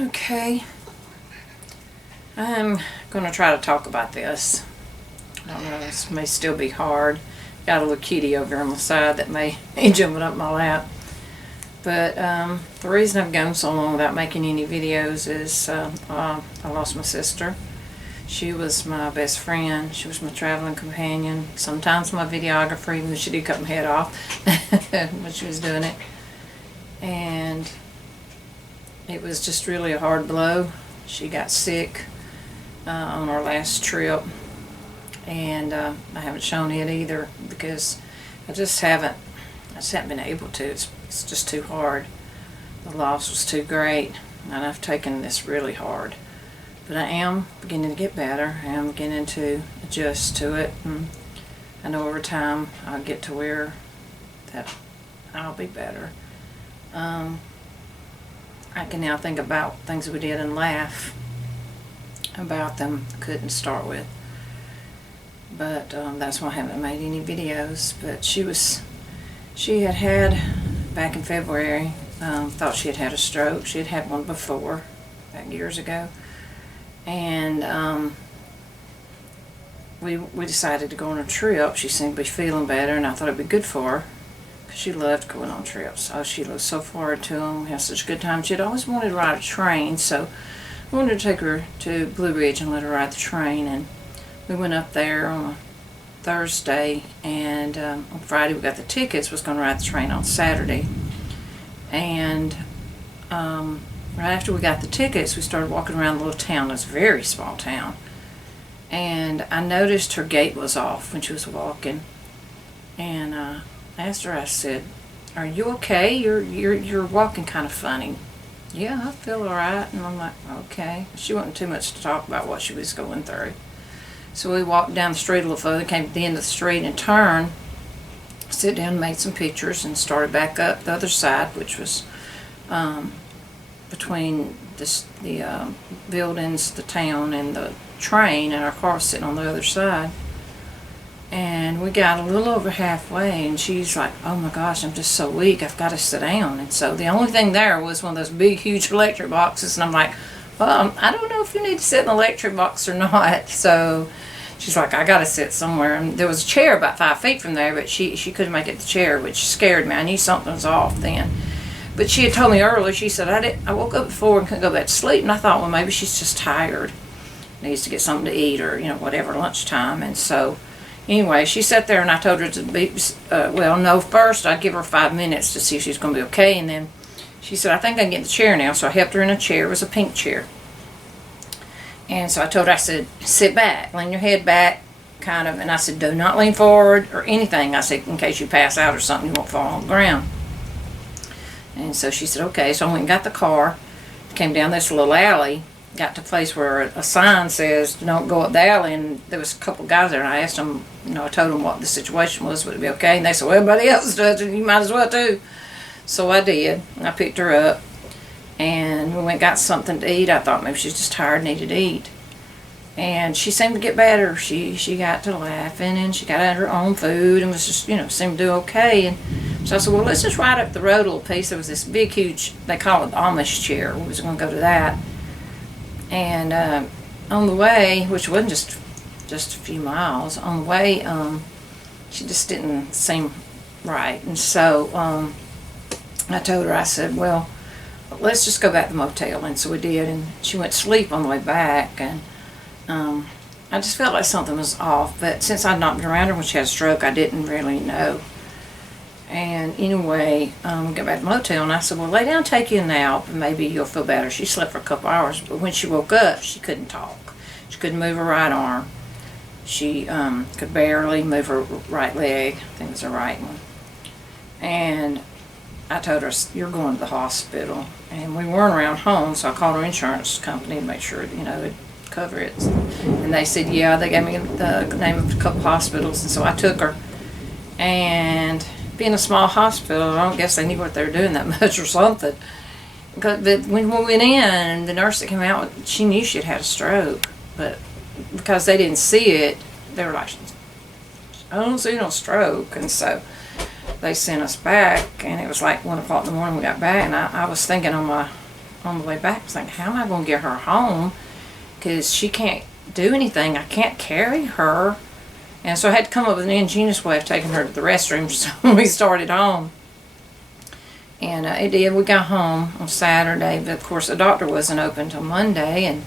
Okay, I'm going to try to talk about this. I don't know, this may still be hard. Got a little kitty over on the side that may be jumping up my lap. But the reason I've gone so long without making any videos is I lost my sister. She was my best friend. She was my traveling companion. Sometimes my videographer, even though she did cut my head off when she was doing it. And it was just really a hard blow. She got sick on our last trip, and I haven't shown it either because I just haven't been able to. It's just too hard. The loss was too great, and I've taken this really hard. But I am beginning to get better. I am beginning to adjust to it, and I know over time I'll get to where that I'll be better. I can now think about things we did and laugh about them. I couldn't start with. But that's why I haven't made any videos. But she had back in February, thought she had a stroke. She had one before, back years ago. And we decided to go on a trip. She seemed to be feeling better, and I thought it'd be good for her. She loved going on trips. Oh, she looked so forward to them. We had such a good time. She'd always wanted to ride a train, so I wanted to take her to Blue Ridge and let her ride the train. And we went up there on a Thursday, and on Friday we got the tickets. Was going to ride the train on Saturday. And right after we got the tickets, we started walking around the little town. It's a very small town. And I noticed her gait was off when she was walking. And I asked her, I said, "Are you okay? You're walking kind of funny." "Yeah, I feel alright." And I'm like, okay. She wasn't too much to talk about what she was going through. So we walked down the street a little further, came to the end of the street and turned, sit down and made some pictures, and started back up the other side, which was between the buildings, the town, and the train, and our car was sitting on the other side. And we got a little over halfway, and she's like, "Oh my gosh, I'm just so weak, I've got to sit down." And so the only thing there was one of those big, huge electric boxes, and I'm like, "Well, I don't know if you need to sit in the electric box or not." So she's like, "I got to sit somewhere." And there was a chair about 5 feet from there, but she couldn't make it the chair, which scared me. I knew something was off then. But she had told me earlier, she said, I woke up before and couldn't go back to sleep, and I thought, well, maybe she's just tired, needs to get something to eat, or whatever, lunchtime. And so anyway, she sat there, and I told her to be, no, first I'd give her 5 minutes to see if she's going to be okay. And then she said, "I think I can get in the chair now." So I helped her in a chair. It was a pink chair. And so I told her, I said, "Sit back, lean your head back, kind of." And I said, "Do not lean forward or anything." I said, "In case you pass out or something, you won't fall on the ground." And so she said, okay. So I went and got the car, came down this little alley, got to a place where a sign says, "Don't go up the alley." And there was a couple of guys there, and I asked them, I told them what the situation was, would it be okay? And they said, "Well, everybody else does it, you might as well too." So I did, and I picked her up, and we went and got something to eat. I thought maybe she's just tired and needed to eat. And she seemed to get better. She got to laughing, and she got out her own food, and was just, seemed to do okay. And so I said, well, let's just ride up the road a little piece. There was this big, huge, they call it the Amish chair. We was going to go to that. And on the way, which wasn't just a few miles, on the way, she just didn't seem right. And so I told her, I said, well, let's just go back to the motel. And so we did, and she went to sleep on the way back. And I just felt like something was off. But since I'd not been around her when she had a stroke, I didn't really know. And anyway, we got back to the motel, and I said, well, lay down, take you a nap, and maybe you'll feel better. She slept for a couple hours, but when she woke up, she couldn't talk. She couldn't move her right arm. She could barely move her right leg. I think it was her right one. And I told her, "You're going to the hospital." And we weren't around home, so I called our insurance company to make sure, they'd cover it. And they said, yeah, they gave me the name of a couple hospitals, and so I took her. And being a small hospital, I don't guess they knew what they were doing that much or something. But when we went in, the nurse that came out, she knew she'd had a stroke. But because they didn't see it, they were like, "I don't see no stroke." And so they sent us back, and it was like 1 o'clock in the morning we got back, and I was thinking on my on the way back. I was thinking, how am I going to get her home? Because she can't do anything. I can't carry her. And so I had to come up with an ingenious way of taking her to the restroom. So we started home. And it did. We got home on Saturday. But, of course, the doctor wasn't open until Monday. And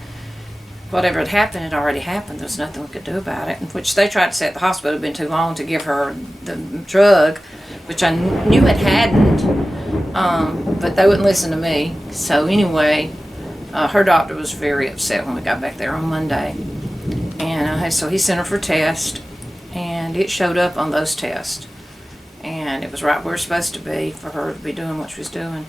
whatever had happened had already happened. There was nothing we could do about it. Which they tried to say at the hospital it had been too long to give her the drug, which I knew it hadn't. But they wouldn't listen to me. So anyway, her doctor was very upset when we got back there on Monday. And so he sent her for tests. And it showed up on those tests. And it was right where it's supposed to be for her to be doing what she was doing.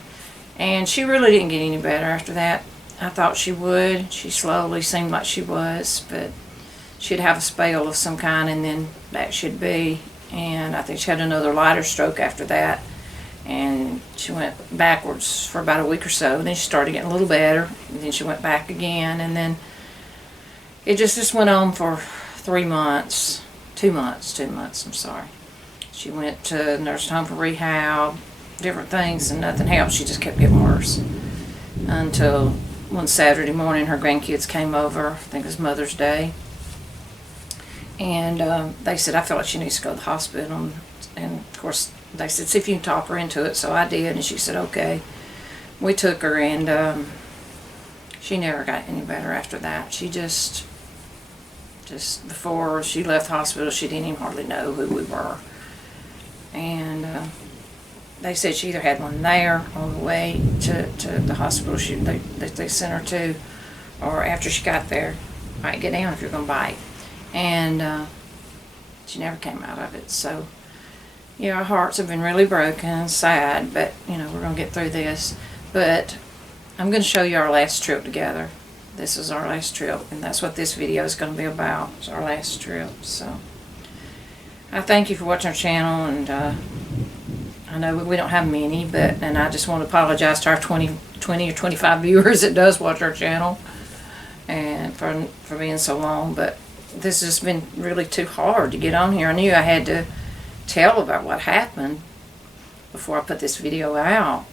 And she really didn't get any better after that. I thought she would. She slowly seemed like she was, but she'd have a spell of some kind, and then that should be. And I think she had another lighter stroke after that. And she went backwards for about a week or so. Then she started getting a little better. And then she went back again. And then it just went on for 3 months. 2 months, I'm sorry. She went to nursing home for rehab, different things, and nothing helped. She just kept getting worse. Until one Saturday morning, her grandkids came over. I think it was Mother's Day. And they said, I feel like she needs to go to the hospital. And of course, they said, see if you can talk her into it. So I did, and she said, okay. We took her, and she never got any better after that. She just before she left the hospital, she didn't even hardly know who we were. And they said she either had one there on the way to the hospital they sent her to, or after she got there, might get down if you're going to bite. And she never came out of it. So, yeah, our hearts have been really broken, sad, but, we're going to get through this. But I'm going to show you our last trip together. This is our last trip, and that's what this video is going to be about. It's our last trip. So I thank you for watching our channel, and I know we don't have many, and I just want to apologize to our 20 or 25 viewers that does watch our channel, and for being so long. But this has been really too hard to get on here. I knew I had to tell about what happened before I put this video out,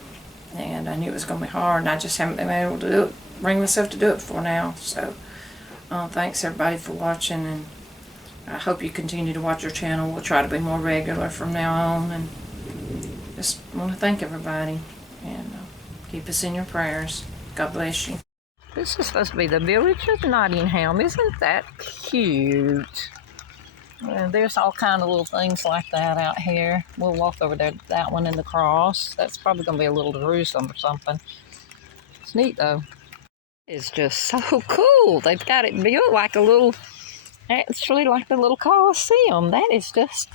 and I knew it was going to be hard, and I just haven't been able to do it. Bring myself to do it for now. So thanks everybody for watching, and I hope you continue to watch our channel. We'll try to be more regular from now on, and just want to thank everybody, and keep us in your prayers. God bless you. This is supposed to be the village of Nottingham. Isn't that cute? And there's all kind of little things like that out here. We'll walk over there, that one in the cross. That's probably going to be a little Jerusalem or something. It's neat though. It's just so cool. They've got it built like a little, actually like the little Coliseum. That is just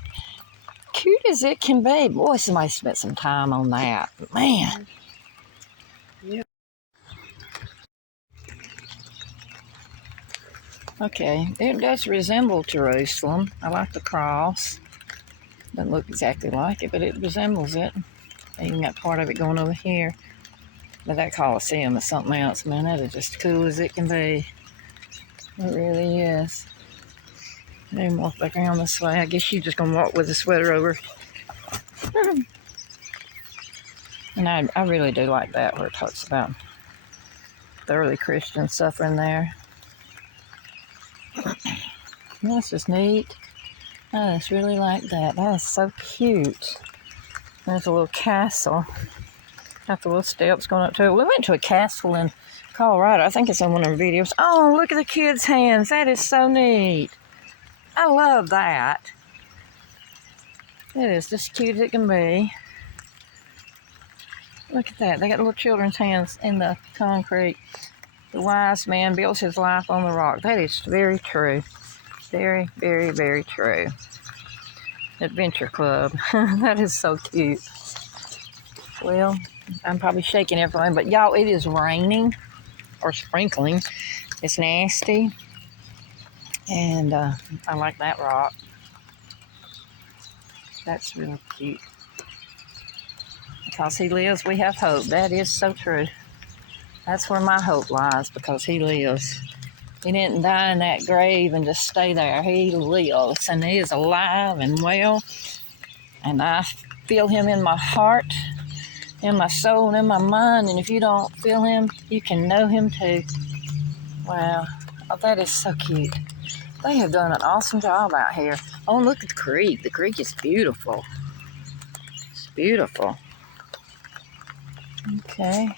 cute as it can be. Boy, somebody spent some time on that. Man. Yeah. Okay, it does resemble Jerusalem. I like the cross. Doesn't look exactly like it, but it resembles it. Even got part of it going over here. But that Coliseum is something else, man. That is just cool as it can be. It really is. Let me walk back around this way. I guess you're just going to walk with the sweater over. And I really do like that, where it talks about the early Christian suffering there. That's just neat. I just really like that. That is so cute. There's a little castle. Got the little steps going up to it. We went to a castle in Colorado. I think it's in one of our videos. Oh, look at the kids' hands. That is so neat. I love that. It is just cute as it can be. Look at that. They got little children's hands in the concrete. The wise man builds his life on the rock. That is very true. Very, very, very true. Adventure Club. That is so cute. Well, I'm probably shaking everything, but y'all, it is raining or sprinkling. It's nasty. And I like that rock. That's really cute. Because he lives, we have hope. That is so true. That's where my hope lies, because he lives. He didn't die in that grave and just stay there. He lives, and he is alive and well. And I feel him in my heart. in my soul and in my mind. And if you don't feel him, you can know him too. Wow. Oh, that is so cute. They have done an awesome job out here. Oh, look at the creek. The creek is beautiful. It's beautiful. Okay.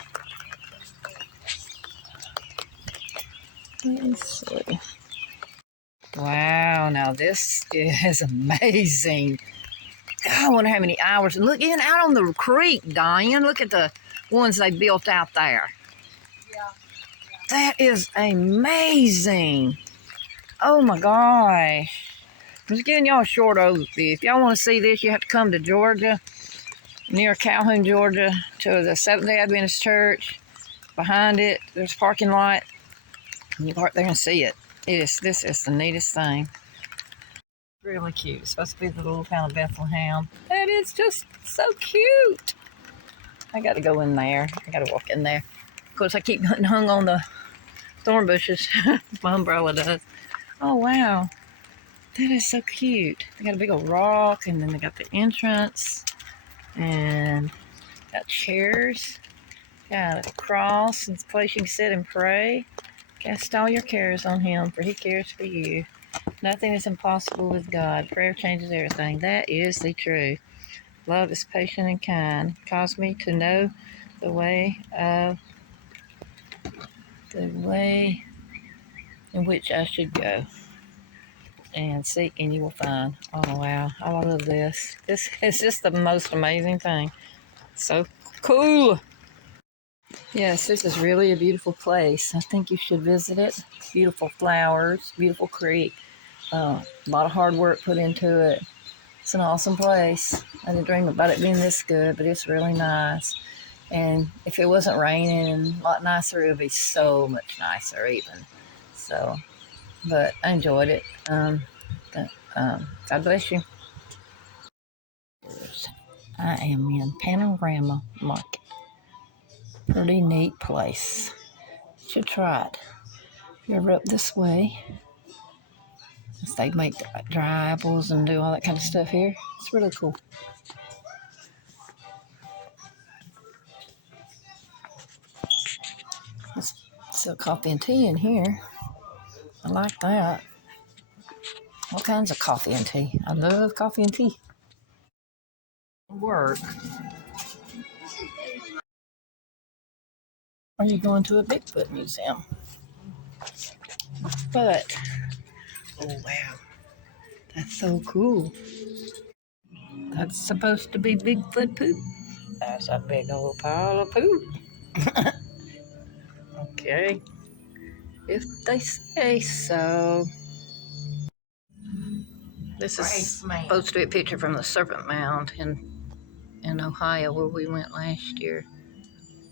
Let's see. Wow, now this is amazing. I wonder how many hours. Look, even out on the creek, Diane. Look at the ones they built out there. That is amazing. Oh my gosh. I'm just giving y'all a short overview. If y'all want to see this, you have to come to Georgia, near Calhoun, Georgia, to the Seventh-day Adventist Church. Behind it, there's a parking lot. You park there and see it. This is the neatest thing. Really cute. It's supposed to be the little town of Bethlehem. That is just so cute. I got to go in there. I got to walk in there. Of course, I keep getting hung on the thorn bushes. My umbrella does. Oh, wow. That is so cute. They got a big old rock, and then they got the entrance, and got chairs. Got a cross, and a place you can sit and pray. Cast all your cares on him, for he cares for you. Nothing is impossible with God. Prayer changes everything. That is the truth. Love is patient and kind. Cause me to know the way in which I should go. And seek and you will find. Oh wow, I love this. This is just the most amazing thing. So cool. Yes, this is really a beautiful place. I think you should visit it. Beautiful flowers, beautiful creek. A lot of hard work put into it. It's an awesome place. I didn't dream about it being this good, but it's really nice. And if it wasn't raining and a lot nicer, it would be so much nicer even. So, but I enjoyed it. God bless you. I am in Panorama Market. Pretty neat place. Should try it. If you're ever up this way, they make dry apples and do all that kind of stuff here. It's really cool. Let's sell coffee and tea in here. I like that. All kinds of coffee and tea. I love coffee and tea. Work. Are you going to a Bigfoot museum? But, oh wow, that's so cool. That's supposed to be Bigfoot poop. That's a big old pile of poop. Okay, if they say so. This is supposed to be a picture from the Serpent Mound in Ohio where we went last year.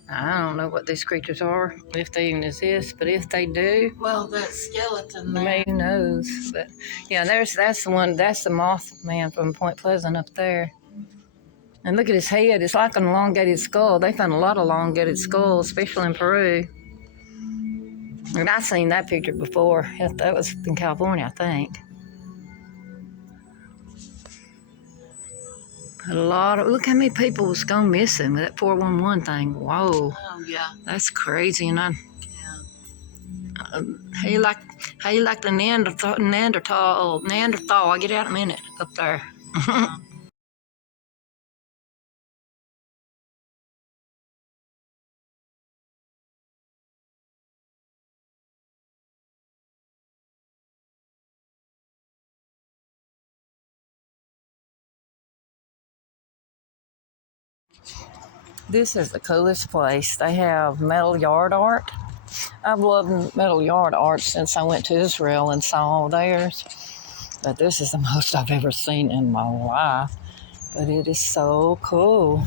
I don't know what these creatures are, if they even exist, but if they do, well, that skeleton there. Who knows? But yeah, that's the one. That's the Mothman from Point Pleasant up there. And look at his head. It's like an elongated skull. They found a lot of elongated skulls, especially in Peru. And I've seen that picture before. That was in California, I think. But look how many people was gone missing with that 411 thing. Whoa. Oh yeah. That's crazy. And Yeah. how you like the Neanderthal? I'll get out in a minute up there. This is the coolest place. They have metal yard art. I've loved metal yard art since I went to Israel and saw all theirs. But this is the most I've ever seen in my life. But it is so cool.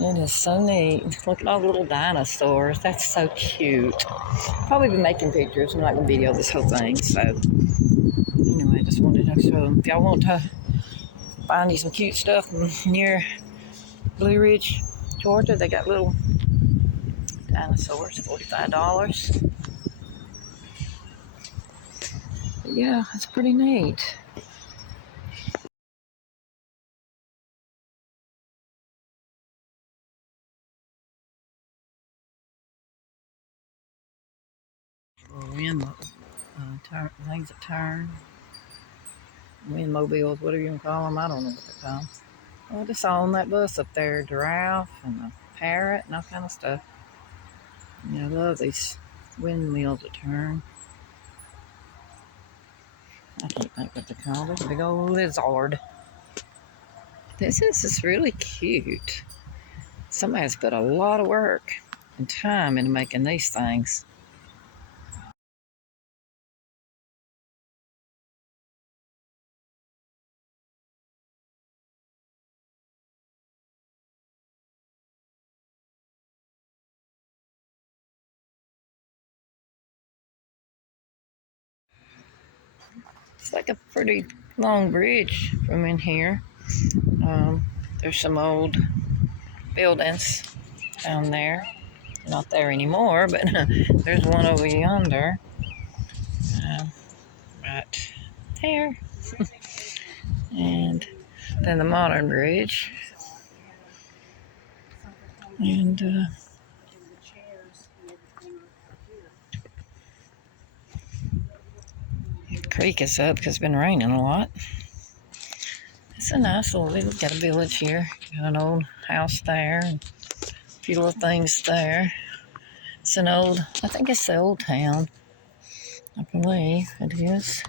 It is so neat. Look at all the little dinosaurs. That's so cute. Probably be making pictures. I'm not going to video this whole thing. So anyway, I just wanted to show them. If y'all want to find you some cute stuff near Blue Ridge, Georgia, they got little dinosaurs, $45. But yeah, it's pretty neat. things that turn. Windmobiles, whatever you can call them. I don't know what they call them. Oh, just on that bus up there, giraffe and a parrot and all kind of stuff. I love these windmills that turn. I can't think what they call it. Big old lizard. This is just really cute. Somebody's put a lot of work and time into making these things. It's like a pretty long bridge from in here. There's some old buildings down there. Not there anymore, but there's one over yonder. Right there. And then the modern bridge. And the creek is up because it's been raining a lot. It's a nice little village. Got a village here. Got an old house there. And a few little things there. It's an old, I think it's the old town. I believe it is.